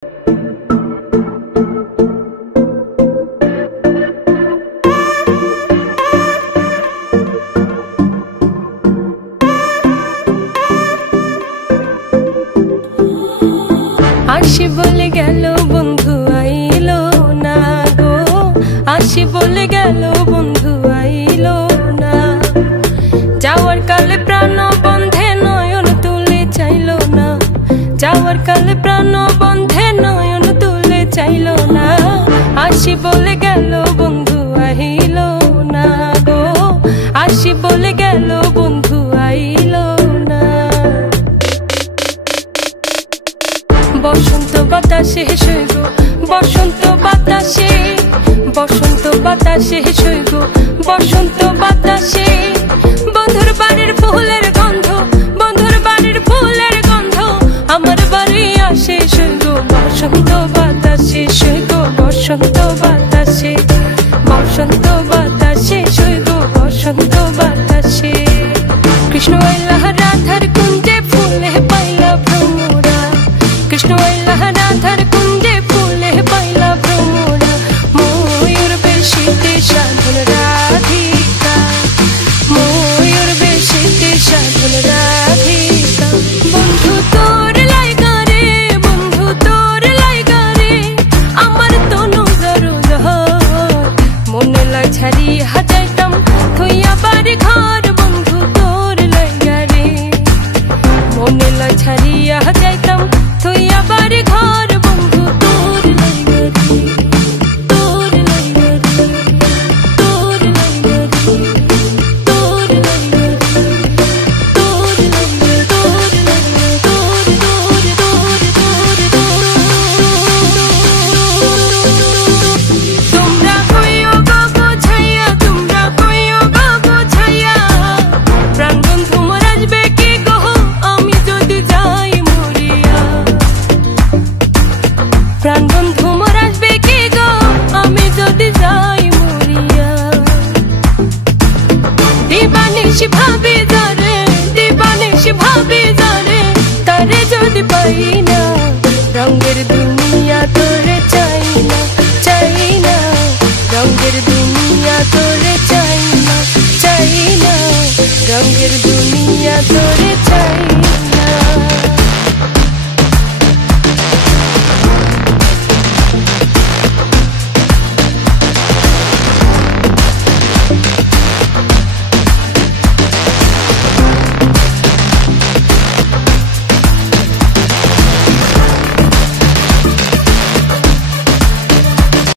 आशी बोले गेलो बंधु आइलो ना गो, आशी बोले गेलो बंधु आइलो ना। जाওয়ার কালে প্রাণ বন্ধে নয়ন তুলে চাইলো না, যাওয়ার কালে প্রাণ বন্ধে নয়ন তুলে চাইলো না। आशी बोले गेलो बंधु आइलो ना गो, आशी बोले गेलो बंधु आइलो ना। বসন্ত বাতাসে সইব, বসন্ত বাতাসে, বসন্ত বাতাসে সইব, বসন্ত বাতাসে। বন্ধুর বাড়ির ফুলের গন্ধ, বন্ধুর বাড়ির ফুলের গন্ধ আমার বাড়ি আসে সইব। বসন্ত বাতাসে সইব, বসন্ত বাতাসে, বসন্ত বাতাসে সইব, বসন্ত বাতাসে। কৃষ্ণ আইলা রাধার কুঞ্জে ফুলে পাইলা ভ্রমরা, কৃষ্ণ আইলা রাধার কুঞ্জে ফুলে পাইলা ভ্রমরা। ময়ূর বেশিতে সাধন রাধিকা, ময়ূর বেশিতে সাধন রাধিকা। বন্ধু তোর লাইগা রে, বন্ধু তোর লাইগা রে আমার তনু দরদ। মনে লাই ছাড়িয়া যাইতাম থইয়া বাড়ি ঘর, বন্ধু তোর লাইগা রে। মনে লাই ছাড়িয়া যাইতাম থইয়া বাড়ি ঘর, বন্ধু তোর লাইগা রে, তোর লাইগা রে, তোর লাইগা রে, তোর লাইগা রে, তোর লাইগা, তোর লাইগা, তোর তোর তোর তোর তোর। তোমরা কইও গো বোঝাইয়া, তোমরা কইও গো বোঝাইয়া প্রাণ বন্ধু মোর আসবে কি গো আমি যদি যাই মরিয়া। প্রাণ বন্ধু মোর আসবে কি গো আমি যদি যাই মরিয়া। দিবানিশি ভাবি যারে, দিবানিশি ভাবি যারে তারে যদি পাই না। রঙের